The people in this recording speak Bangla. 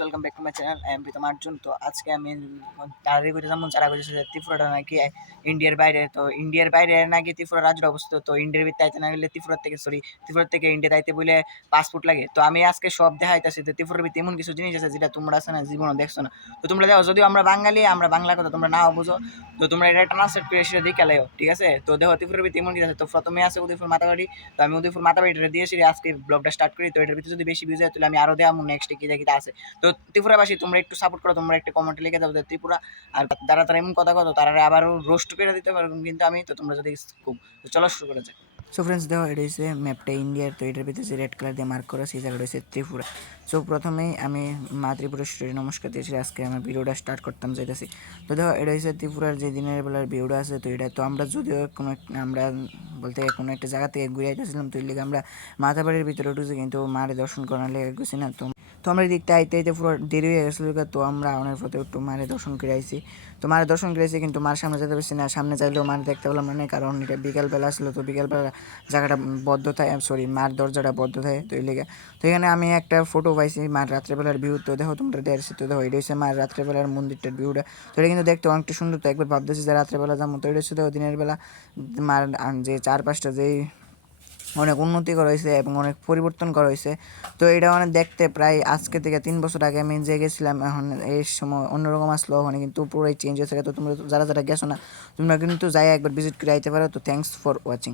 Welcome back to my channel. I am Pritam Arjun. তো আজকে আমি তাড়াতাড়ি করে যেমন যারা বলছে যে ত্রিপুরাটা নাকি ইন্ডিয়ার বাইরে, তো ইন্ডিয়ার বাইরে নাকি ত্রিপুরা রাজ্যটা অবস্থিত। তো ইন্ডিয়ার ভিতরে আইতে না গেলে ত্রিপুরা থেকে ইন্ডিয়াতে আইতে বলে পাসপোর্ট লাগে। তো আমি আজকে সব দেখাইতেছি যে ত্রিপুরার ভিতরে এমন কিছু জিনিস আছে যেটা তোমরা আছে না জীবনে দেখছো না। তো তোমরা দেখো, যদিও আমরা বাঙালি, আমরা বাংলা কথা তোমরা নাও বুঝো, তো তোমরা এটা ট্রান্সলেট করে সেটা দেখে লাও, ঠিক আছে? তো দেখো ত্রিপুরার ভিতরে এমন কিছু আছে। তো প্রথমে আছে উদয়পুর মাতাবাড়ি। তো আমি উদয়পুর মাতাবাড়িটা দিয়েছি আজকে ব্লগটা স্টার্ট করি। তো এটার ভিতরে যদি বেশি ভিউজ হয় তাহলে আমি আরো দেওয়া নেক্সট কি জায়গায় আছে। তো ত্রিপুরাবাসী তোমরা একটু সাপোর্ট করো, তোমরা একটা কমেন্টে লিখে দাও যে ত্রিপুরা, আর যারা তারা এমন কথা তারা আবারও রোস্ট করে দিতে পারবেন কিন্তু আমি, তো তোমরা যদি খুব, তো চলো শুরু করা যায়। সো ফ্রেন্ডস দেখো, এটা হচ্ছে ম্যাপটা ইন্ডিয়ার। তো এটার ভিতরে যে রেড কালার দিয়ে মার্ক করা সেই জায়গাটা হচ্ছে ত্রিপুরা। সো প্রথমেই আমি মা ত্রিপুরা স্টোরি নমস্কার দিয়েছি, আজকে আমি ভিডিওটা স্টার্ট করতাম চাইতেছি। তো দেখো, এটা হচ্ছে ত্রিপুরার যে দিনের বেলার ভিউটা আছে। তো এটা তো আমরা যদিও আমরা বলতে কোনো একটা জায়গা থেকে ঘুরে আইতেছিলাম, তো এর লিগে আমরা মাতাবাড়ির ভিতরে উঠেছি, কিন্তু মারে দর্শন করার লেগে গেছি না। তো আমরা দিকটা আইতে আইতে পুরো দেরি হয়ে গেছিলো। তো আমরা অনেক পথে একটু মারে দর্শন করে আইছি। তো মারে দর্শন করে আইছি, কিন্তু মার সামনে যেতে পারছি না। সামনে চাইলেও মারে দেখতে পেলাম না, কারণ এটা বিকালবেলা আসলো। তো বিকালবেলা জায়গাটা বদ্ধ থাকে, সরি মার দরজাটা বদ্ধ থাকে। তো এই লেগে তো এখানে আমি একটা ফটো পাইছি মার রাত্রেবেলার ভিউ। তো দেখো তোমরা দেখছি, তো দেখো এটা হচ্ছে মার রাত্রেবেলার মন্দিরটার ভিউটা। তো এটা কিন্তু দেখতে অনেকটা সুন্দর। তো একবার ভাবতেছি যে রাত্রেবেলা যাবো। তো এটা হচ্ছে দেখো দিনের বেলা মার যে চারপাশটা যেই অনেক উন্নতি করা হয়েছে এবং অনেক পরিবর্তন করা হয়েছে। তো এটা অনেক দেখতে প্রায় আজকে থেকে 3 বছর আগে আমি যে গেছিলাম, এখন এই সময় অন্যরকম আসলো, ওখানে কিন্তু পুরোই চেঞ্জ হয়েছে। তো তোমরা যারা যারা গেছো না, তোমরা কিন্তু যাই একবার ভিজিট করে আইতে পারো। তো থ্যাংকস ফর ওয়াচিং।